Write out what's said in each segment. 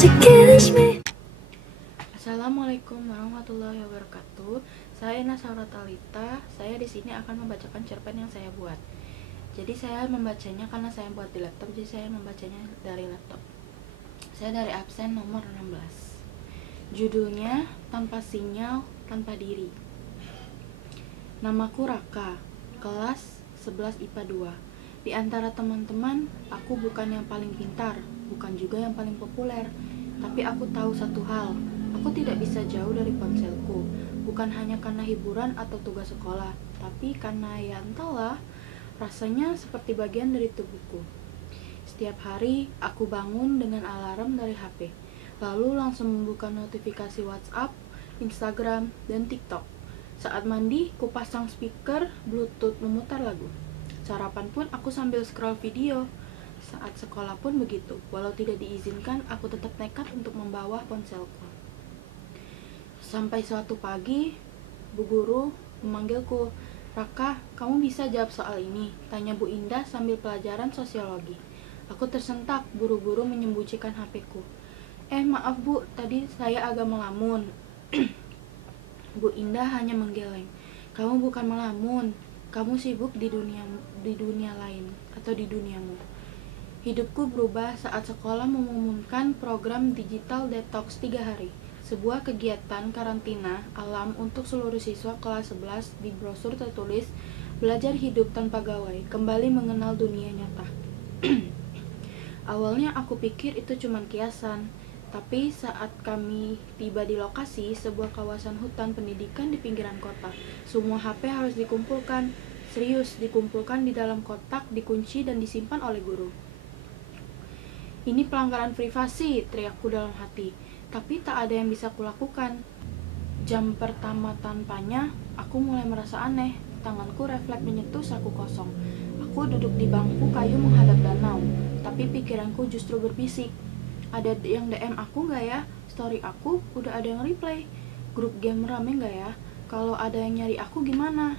to kiss me. Assalamualaikum warahmatullahi wabarakatuh. Saya Nasara Talita. Saya di sini akan membacakan cerpen yang saya buat. Jadi saya membacanya karena saya buat di laptop, jadi saya membacanya dari laptop. Saya dari absen nomor 16. Judulnya Tanpa Sinyal, Tanpa Diri. Namaku Raka, kelas 11 IPA 2. Di antara teman-teman, aku bukan yang paling pintar, bukan juga yang paling populer. Tapi aku tahu satu hal, aku tidak bisa jauh dari ponselku. Bukan hanya karena hiburan atau tugas sekolah, tapi karena ya entahlah, rasanya seperti bagian dari tubuhku. Setiap hari, aku bangun dengan alarm dari HP, lalu langsung membuka notifikasi WhatsApp, Instagram, dan TikTok. Saat mandi, kupasang speaker, Bluetooth memutar lagu. Sarapan pun aku sambil scroll video. Saat sekolah pun begitu. Walau tidak diizinkan, aku tetap nekat untuk membawa ponselku. Sampai suatu pagi, Bu Guru memanggilku. "Raka, kamu bisa jawab soal ini?" tanya Bu Indah sambil pelajaran sosiologi. Aku tersentak, buru-buru menyembunyikan HP-ku. Maaf Bu, tadi saya agak melamun." Bu Indah hanya menggeleng. "Kamu bukan melamun. Kamu sibuk di dunia lain atau di duniamu." Hidupku berubah saat sekolah mengumumkan program digital detox 3 hari. Sebuah kegiatan karantina alam untuk seluruh siswa kelas 11. Di brosur tertulis, "Belajar hidup tanpa gawai, kembali mengenal dunia nyata." Awalnya aku pikir itu cuma kiasan. Tapi saat kami tiba di lokasi, sebuah kawasan hutan pendidikan di pinggiran kota, semua HP harus dikumpulkan. Serius, dikumpulkan di dalam kotak, dikunci, dan disimpan oleh guru. "Ini pelanggaran privasi," teriakku dalam hati. Tapi tak ada yang bisa kulakukan. Jam pertama tanpanya, aku mulai merasa aneh. Tanganku refleks menyentuh saku kosong. Aku duduk di bangku kayu menghadap danau. Tapi pikiranku justru berbisik. Ada yang DM aku nggak ya? Story aku udah ada yang reply. Grup game rame nggak ya? Kalau ada yang nyari aku gimana?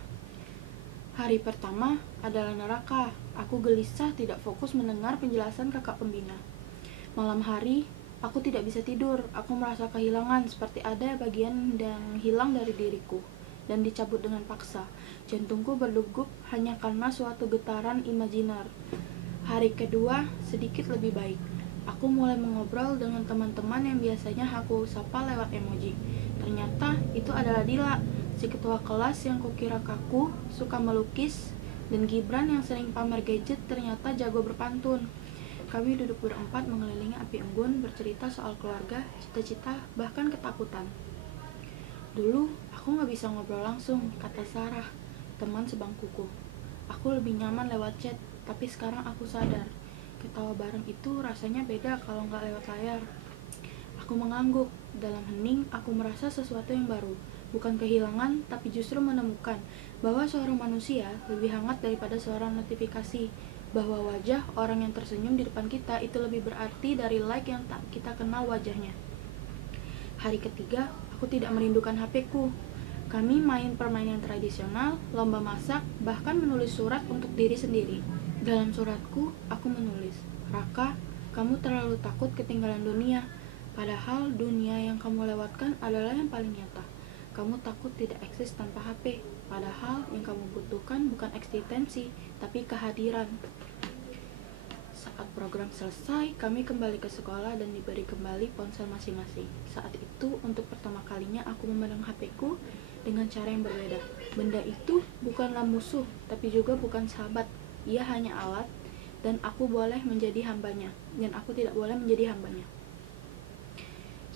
Hari pertama adalah neraka. Aku gelisah, tidak fokus mendengar penjelasan kakak pembina. Malam hari, aku tidak bisa tidur. Aku merasa kehilangan, seperti ada bagian yang hilang dari diriku dan dicabut dengan paksa. Jantungku berdegup hanya karena suatu getaran imajiner. Hari kedua sedikit lebih baik. Aku mulai mengobrol dengan teman-teman yang biasanya aku sapa lewat emoji. Ternyata itu adalah Dila, si ketua kelas yang kukira kaku, suka melukis, dan Gibran yang sering pamer gadget ternyata jago berpantun. Kami duduk berempat mengelilingi api unggun, bercerita soal keluarga, cita-cita, bahkan ketakutan. "Dulu aku gak bisa ngobrol langsung," kata Sarah, teman sebangkuku. "Aku lebih nyaman lewat chat, tapi sekarang aku sadar, ketawa bareng itu rasanya beda kalau nggak lewat layar." Aku mengangguk. Dalam hening, aku merasa sesuatu yang baru. Bukan kehilangan, tapi justru menemukan bahwa seorang manusia lebih hangat daripada seorang notifikasi. Bahwa wajah orang yang tersenyum di depan kita itu lebih berarti dari like yang tak kita kenal wajahnya. Hari ketiga, aku tidak merindukan HP-ku. Kami main permainan tradisional, lomba masak, bahkan menulis surat untuk diri sendiri. Dalam suratku, aku menulis, "Raka, kamu terlalu takut ketinggalan dunia. Padahal dunia yang kamu lewatkan adalah yang paling nyata. Kamu takut tidak eksis tanpa HP. Padahal yang kamu butuhkan bukan eksistensi, tapi kehadiran." Saat program selesai, kami kembali ke sekolah dan diberi kembali ponsel masing-masing. Saat itu, untuk pertama kalinya aku memandang HP-ku dengan cara yang berbeda. Benda itu bukanlah musuh, tapi juga bukan sahabat. Ia hanya alat, dan aku boleh menjadi hambanya, dan aku tidak boleh menjadi hambanya.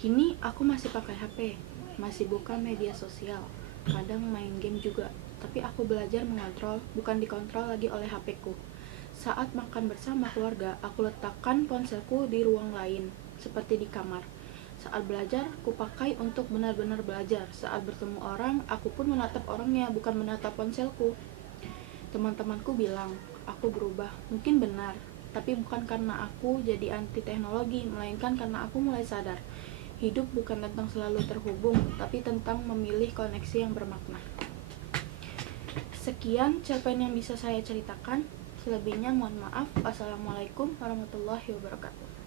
Kini aku masih pakai HP, masih buka media sosial, kadang main game juga. Tapi aku belajar mengontrol, bukan dikontrol lagi oleh HP-ku. Saat makan bersama keluarga, aku letakkan ponselku di ruang lain, seperti di kamar. Saat belajar, kupakai untuk benar-benar belajar. Saat bertemu orang, aku pun menatap orangnya, bukan menatap ponselku. Teman-temanku bilang, aku berubah. Mungkin benar, tapi bukan karena aku jadi anti teknologi, melainkan karena aku mulai sadar. Hidup bukan tentang selalu terhubung, tapi tentang memilih koneksi yang bermakna. Sekian cerpen yang bisa saya ceritakan. Selebihnya mohon maaf. Wassalamualaikum warahmatullahi wabarakatuh.